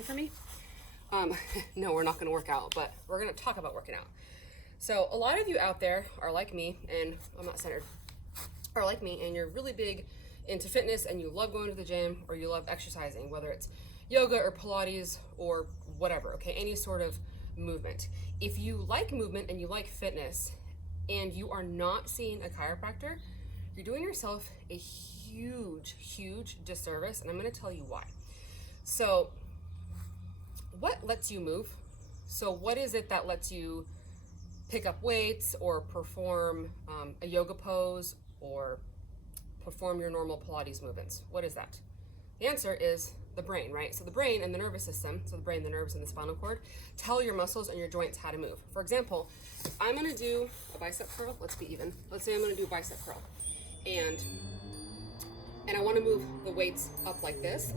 waiting for me? No, we're not going to work out, but we're going to talk about working out. So a lot of you out there are like me, and I'm not centered, are like me, and you're really big into fitness and you love going to the gym or you love exercising, whether it's yoga or Pilates or whatever, okay, any sort of movement. If you like movement and you like fitness and you are not seeing a chiropractor, you're doing yourself a huge disservice, and I'm going to tell you why. So what lets you move? So what is it that lets you pick up weights or perform a yoga pose or perform your normal Pilates movements? What is that? The answer is the brain, right? So the brain and the nervous system, so the brain, the nerves, and the spinal cord, tell your muscles and your joints how to move. For example, if I'm gonna do a bicep curl, let's be even. Let's say I'm gonna do a bicep curl, and I wanna move the weights up like this.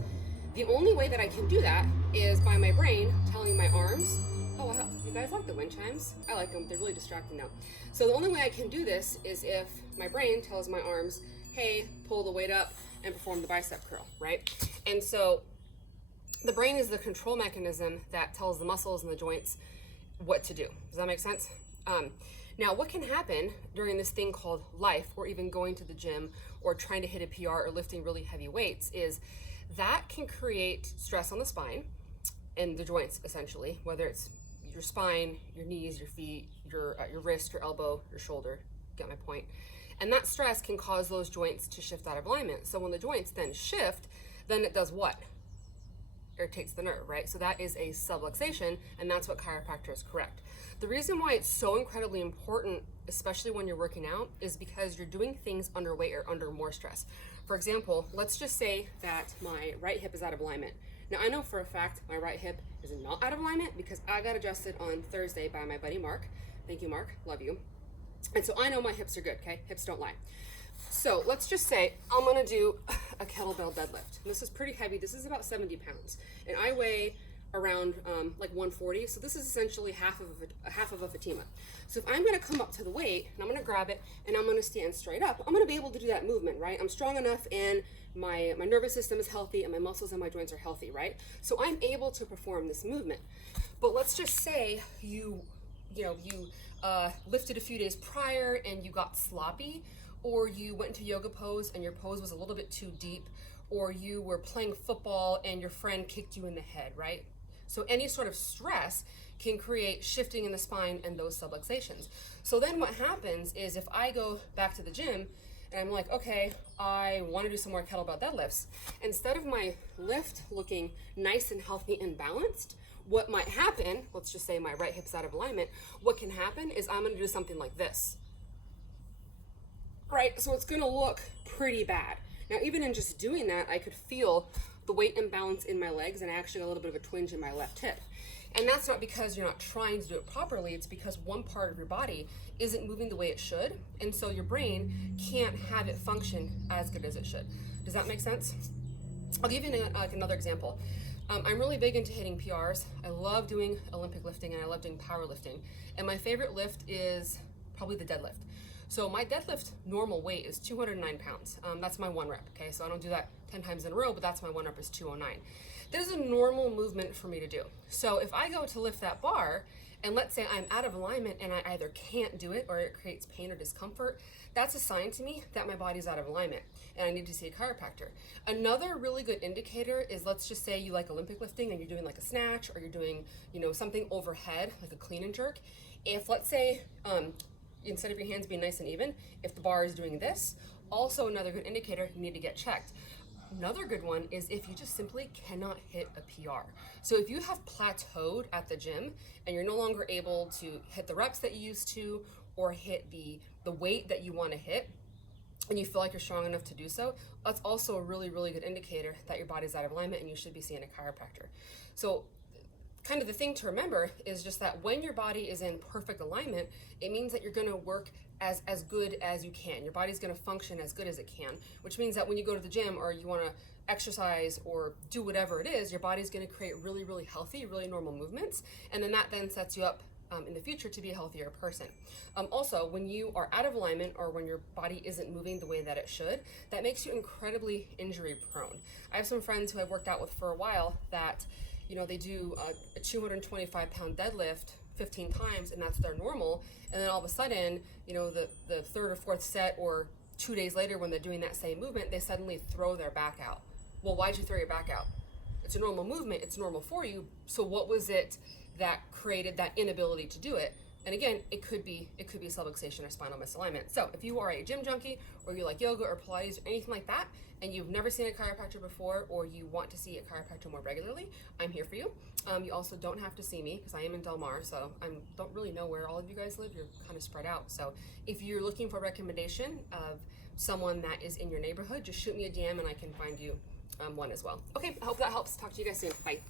The only way that I can do that is by my brain telling my arms, oh, wow, you guys like the wind chimes? I like them, they're really distracting now. So the only way I can do this is if my brain tells my arms, hey, pull the weight up and perform the bicep curl, right? And so the brain is the control mechanism that tells the muscles and the joints what to do. Does that make sense? Now, what can happen during this thing called life, or even going to the gym, or trying to hit a PR, or lifting really heavy weights, is that can create stress on the spine and the joints, essentially, whether it's your spine, your knees, your feet, your wrist, your elbow, your shoulder. Get my point? And that stress can cause those joints to shift out of alignment. So when the joints then shift, then it does what? Irritates the nerve, right? So that is a subluxation, and that's what chiropractor is correct. The reason why it's so incredibly important, especially when you're working out, is because you're doing things under weight or under more stress. For example, let's just say that my right hip is out of alignment. Now, I know for a fact my right hip is not out of alignment because I got adjusted on Thursday by my buddy Mark. Thank you, Mark. Love you. And so I know my hips are good, okay? Hips don't lie. So let's just say I'm gonna do a kettlebell deadlift. This is pretty heavy. This is about 70 pounds. And I weigh around like 140. So this is essentially half of a Fatima. So if I'm gonna come up to the weight and I'm gonna grab it and I'm gonna stand straight up, I'm gonna be able to do that movement, right? I'm strong enough and my nervous system is healthy and my muscles and my joints are healthy, right? So I'm able to perform this movement. But let's just say you lifted a few days prior and you got sloppy, or you went into yoga pose and your pose was a little bit too deep, or you were playing football and your friend kicked you in the head, right? So any sort of stress can create shifting in the spine and those subluxations. So then what happens is if I go back to the gym and I'm like, okay, I want to do some more kettlebell deadlifts, instead of my lift looking nice and healthy and balanced, what might happen, let's just say my right hip's out of alignment, what can happen is I'm gonna do something like this, right? So it's gonna look pretty bad. Now, even in just doing that, I could feel the weight imbalance in my legs, and I actually got a little bit of a twinge in my left hip. And that's not because you're not trying to do it properly, it's because one part of your body isn't moving the way it should, and so your brain can't have it function as good as it should. Does that make sense? I'll give you another example. I'm really big into hitting PRs. I love doing Olympic lifting and I love doing powerlifting. And my favorite lift is probably the deadlift. So my deadlift normal weight is 209 pounds. That's my one rep, okay? So I don't do that 10 times in a row, but that's my one rep is 209. That is a normal movement for me to do. So if I go to lift that bar, and let's say I'm out of alignment and I either can't do it or it creates pain or discomfort, that's a sign to me that my body's out of alignment and I need to see a chiropractor. Another really good indicator is, let's just say you like Olympic lifting and you're doing like a snatch, or you're doing, something overhead, like a clean and jerk. If, let's say, instead of your hands being nice and even, if the bar is doing this, also another good indicator, you need to get checked. Another good one is if you just simply cannot hit a PR. So if you have plateaued at the gym and you're no longer able to hit the reps that you used to, or hit the weight that you want to hit, and you feel like you're strong enough to do so, that's also a really good indicator that your body's out of alignment and you should be seeing a chiropractor. So kind of the thing to remember is just that when your body is in perfect alignment, it means that you're going to work as good as you can. Your body's going to function as good as it can, which means that when you go to the gym or you want to exercise or do whatever it is, your body's going to create really healthy, really normal movements, and then that then sets you up in the future to be a healthier person. Also, when you are out of alignment or when your body isn't moving the way that it should, that makes you incredibly injury prone. I have some friends who I've worked out with for a while that you know, they do a 225-pound deadlift 15 times and that's their normal, and then all of a sudden, you know, the third or fourth set or 2 days later when they're doing that same movement, they suddenly throw their back out. Well, why'd you throw your back out? It's a normal movement, it's normal for you, so what was it that created that inability to do it? And again, it could be subluxation or spinal misalignment. So if you are a gym junkie, or you like yoga or Pilates or anything like that, and you've never seen a chiropractor before, or you want to see a chiropractor more regularly, I'm here for you. You also don't have to see me because I am in Del Mar, so I don't really know where all of you guys live. You're kind of spread out. So if you're looking for a recommendation of someone that is in your neighborhood, just shoot me a DM and I can find you one as well. Okay, I hope that helps. Talk to you guys soon. Bye.